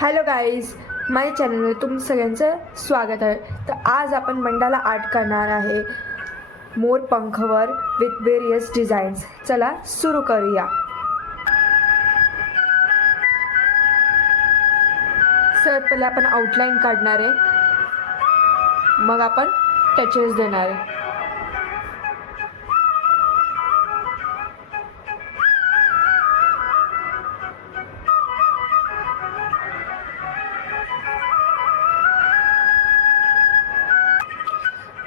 Hello guys, माझ्या चॅनलवर तुमचं सगळ्यांचं स्वागत आहे. तर आज आपण मंडाला आर्ट करणार आहे मोर पंखवर विथ वेरियस डिझाईन्स. चला सुरू करूया. सर पहिले आपण आउटलाईन काढणार आहे, मग आपण टचेस देणार आहे.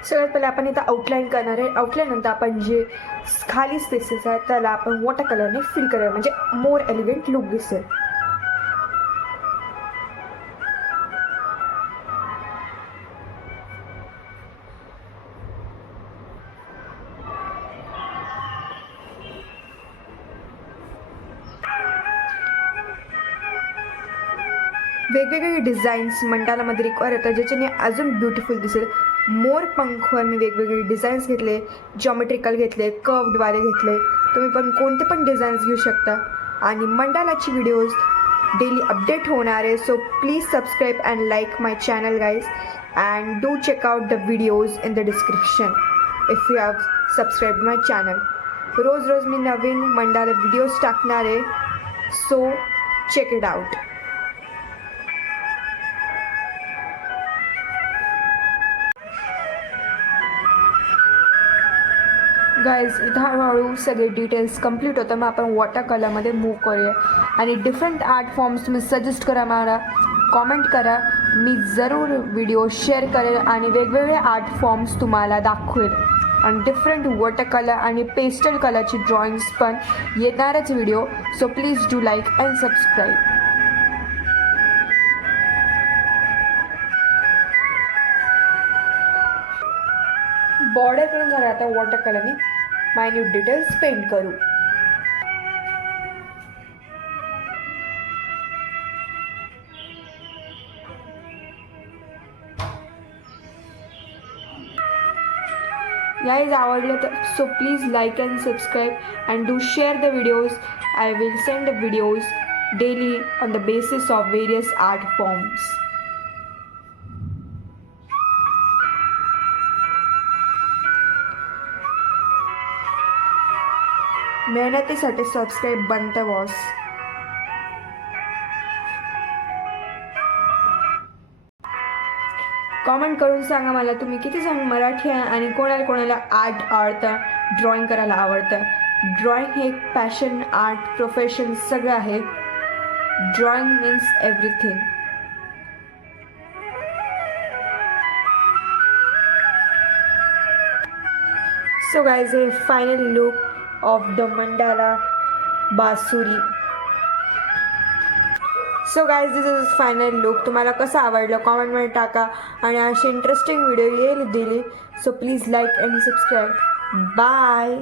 सगळ्यात पहिले आपण इथं आउटलाईन करणार आहे. आउटलाईन नंतर आपण जे खाली स्पेसेस आहेत त्याला आपण वॉटर कलरने फिल करूया, म्हणजे मोर एलिगंट लुक दिसेल. वेगवेगळे डिझाईन्स मंडालामध्ये रिक्वायर होतात ज्याच्याने अजून ब्युटिफुल दिसेल. मोर पंखवर मी वेगवेगळे डिझाईन्स घेतले, जॉमेट्रिकल घेतले, कर्वडवाले घेतले. तुम्ही पण कोणते पण डिझाईन्स घेऊ शकता. आणि मंडालाची व्हिडिओज डेली अपडेट होणार आहे. So please subscribe and like my channel guys, and do check out the videos in the description if you have subscribe my channel. रोज रोज मी नवीन मंडाला व्हिडिओज टाकणार आहे, so check it out. Guys इथं हळूहळू सगळे डिटेल्स कंप्लीट होतं. मग आपण वॉटर कलरमध्ये मूव्ह करूया. आणि डिफरंट आर्ट फॉर्म्स तुम्ही सजेस्ट करा, मला कॉमेंट करा. मी जरूर व्हिडिओ शेअर करेल आणि वेगवेगळे आर्ट फॉर्म्स तुम्हाला दाखवेल. आणि डिफरंट वॉटर कलर आणि पेस्टल कलरची ड्रॉइंग्स पण येणारच video. So please do like and subscribe. Border करून झालं, आता वॉटर कलरने मायन्यूट डिटेल्स पेंट करू. गाईज आवडलं तर so please like and subscribe and do share the videos. I will send the videos daily on the basis of various art forms. मेहनतीसाठी subscribe बनतं boss. Comment करून सांगा मला तुम्ही किती सांग मराठी आहे आणि कोणाला कोणाला आर्ट आवडतं, ड्रॉइंग करायला आवडतं. ड्रॉइंग हे एक पॅशन, आर्ट, प्रोफेशन सगळं आहे. Drawing means everything. So guys, हे final look of the mandala bansuri. So guys, this is final look. तुम्हाला कसं आवडलं कॉमेंटमध्ये टाका. आणि अशी इंटरेस्टिंग व्हिडिओ येईल दिली. So please like and subscribe. Bye.